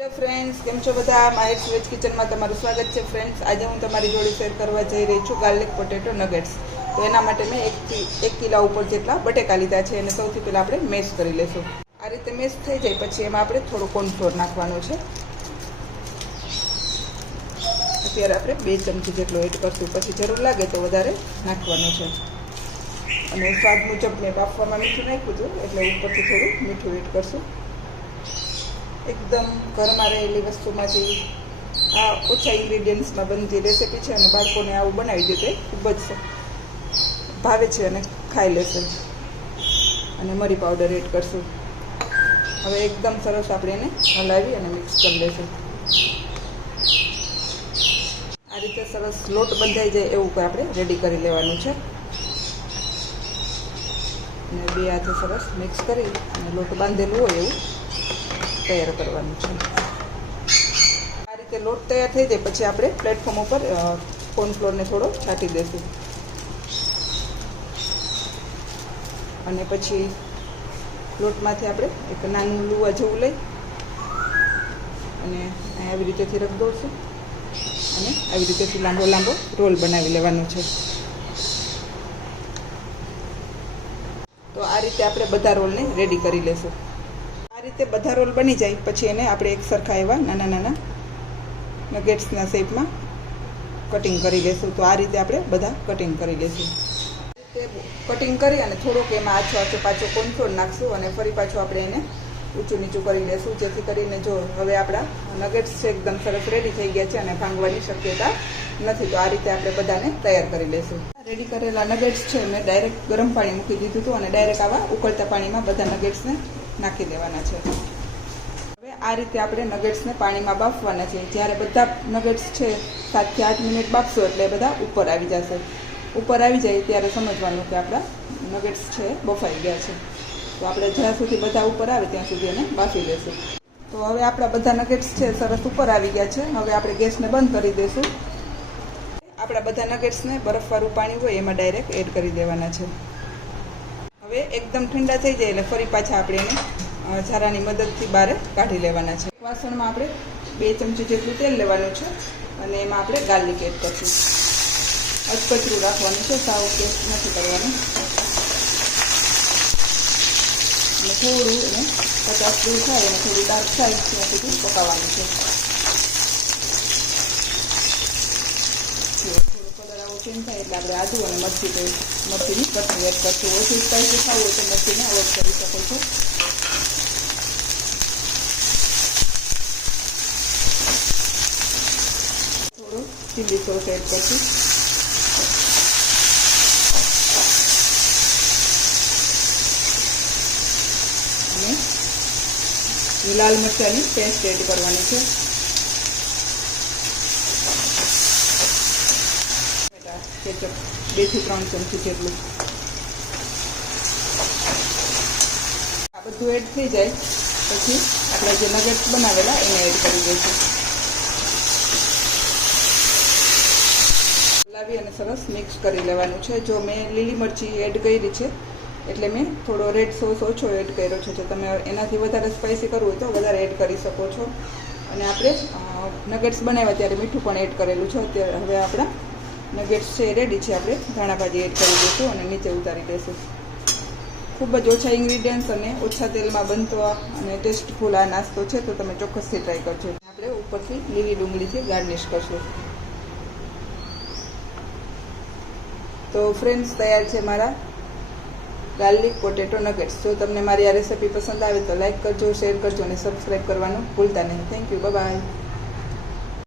Hello friends, કેમ છો બધા? માહિર વેજ કિચનમાં તમારું સ્વાગત છે. ફ્રેન્ડ્સ, આજે હું તમારી જોડે શેર કરવા જઈ રહી છું ગાર્લિક પોટેટો નગેટ્સ. તો એના માટે મેં એક કિલો ઉપર જેટલા બટેકા લીધા છે અને સૌથી પહેલાં આપણે મેશ કરી લેશું. આ રીતે મેશ થઈ જાય પછી એમાં આપણે થોડો કોર્નફ્લોર નાખવાનો છે. અત્યારે આપણે 2 ચમચી જેટલો એડ કરશું, પછી જરૂર લાગે તો વધારે નાખવાનો છે. અને સ્વાદ મુજબ મેં બાફવામાં મીઠું નાખ્યું હતું એટલે ઉપરથી થોડું મીઠું એડ કરશું. એકદમ ઘરમાં રહેલી વસ્તુમાંથી આ ઓછા ઇન્ગ્રીડિયન્ટ્સમાં બનતી રેસીપી છે અને બાળકોને આવું બનાવી દે તો ખૂબ જ ભાવે છે અને ખાઈ લેશે. અને મરી પાવડર એડ કરશું. હવે એકદમ સરસ આપણે એને હલાવી અને મિક્સ કરી લેશું. આ રીતે સરસ લોટ બંધાઈ જાય એવું આપણે રેડી કરી લેવાનું છે. અને 2 હાથે સરસ મિક્સ કરી અને લોટ બાંધેલું હોય એવું તૈયાર કરવાનું છે. આ રીતે લોટ તૈયાર થઈ જાય પછી આપણે પ્લેટફોર્મ ઉપર કોર્નફ્લોરને થોડો છાંટી દઈશું. અને પછી લોટમાંથી આપણે એક નાનું લુવા જેવું લઈ અને આવી રીતેથી રખ દોડશું અને આવી રીતેથી લાંબો લાંબો રોલ બનાવી લેવાનો છે. તો આ રીતે આપણે બધા રોલને રેડી કરી લેશું. આ રીતે બધા રોલ બની જાય પછી એને આપણે એક સરખા એવા નાના નાના નગેટ્સના શેપમાં કટિંગ કરી લેશું. તો આ રીતે આપણે બધા કટિંગ કરી લેશું. તે કટિંગ કરી અને થોડોક એમાં આછો પાછો કોર્નફ્લોર નાખશું અને ફરી પાછું આપણે એને ઊંચું નીચું કરી લેશું, જેથી કરીને જો હવે આપણા નગેટ્સ છે એકદમ સરસ રેડી થઈ ગયા છે અને ભાંગવાની શક્યતા નથી. તો આ રીતે આપણે બધાને તૈયાર કરી લેશું. રેડી કરેલા નગેટ્સ છે મેં ડાયરેક્ટ ગરમ પાણી મૂકી દીધું હતું અને ડાયરેક્ટ આવા ઉકળતા પાણીમાં બધા નગેટ્સને નાખી દેવાના છે. હવે આ રીતે આપણે નગેટ્સને પાણીમાં બાફવાના છે. જ્યારે બધા નગેટ્સ છે 7 થી 8 મિનિટ બાફશો એટલે બધા ઉપર આવી જશે. ઉપર આવી જાય ત્યારે સમજવાનું કે આપણા નગેટ્સ છે બફાઈ ગયા છે. તો આપણે જ્યાં સુધી બધા ઉપર આવે ત્યાં સુધી એને બાફી લેશું. તો હવે આપણા બધા નગેટ્સ છે સરસ ઉપર આવી ગયા છે. હવે આપણે ગેસને બંધ કરી દઈશું. આપણા બધા નગેટ્સને બરફવાળું પાણી હોય એમાં ડાયરેક્ટ એડ કરી દેવાના છે. હવે એકદમ ઠંડા થઈ જાય એટલે ફરી પાછા આપણે એને ઝારાની મદદથી બહાર કાઢી લેવાના છે. વાસણમાં આપણે 2 ચમચી જેટલું તેલ લેવાનું છે અને એમાં આપણે ગાર્લિક એડ કરીશું. અધકચરું રાખવાનું છે, સાવ પેસ્ટ નથી કરવાનું. અને થોડું એને 50 દૂર થાય અને થોડું ડાર્ક થાય ત્યાં સુધી પકાવવાનું છે. થોડો કલર આવો ચેન્જ થાય એટલે આપણે આદુ અને મરચીની કટકી એડ કરશું. ઓછી સ્પાઈસી ખાવું હોય તો મરચીને એડ કરી શકો છો. થોડું ચીલી સોસ એડ કરશું. અને લાલ મરચાંની પેસ્ટ એડ કરવાની છે. કેચઅપ 2 થી 3 ચમચી જેટલું. આ બધું એડ થઈ જાય પછી આપણે જે નગેટ્સ બનાવેલા એને એડ કરી દઈશું. લાવી અને સરસ મિક્સ કરી લેવાનું છે. જો મેં લીલી મરચી એડ કરી છે એટલે મેં થોડો રેડ સોસ ઓછો એડ કર્યો છે. જો તમે એનાથી વધારે સ્પાઈસી કરવું હોય તો વધારે એડ કરી શકો છો. અને આપણે નગેટ્સ બનાવ્યા ત્યારે મીઠું પણ એડ કરેલું છે. અત્યારે હવે આપણા નગેટ્સ છે રેડી છે. આપણે ધાણાભાજી એડ કરી દઈશું અને નીચે ઉતારી દઈશું. ખૂબ જ ઓછા ઇન્ગ્રીડિયન્ટ્સ અને ઓછા તેલમાં બનતો અને ટેસ્ટફુલ આ નાસ્તો છે, તો તમે ચોક્કસથી ટ્રાય કરજો. આપણે ઉપરથી લીલી ડુંગળીથી ગાર્નિશ કરશું. તો ફ્રેન્ડ્સ, તૈયાર છે મારા ગાર્લિક પોટેટો નગેટ્સ. જો તમને મારી આ રેસીપી પસંદ આવે તો લાઈક કરજો, શેર કરજો અને સબસ્ક્રાઈબ કરવાનું ભૂલતા નહીં. Thank you. બાય.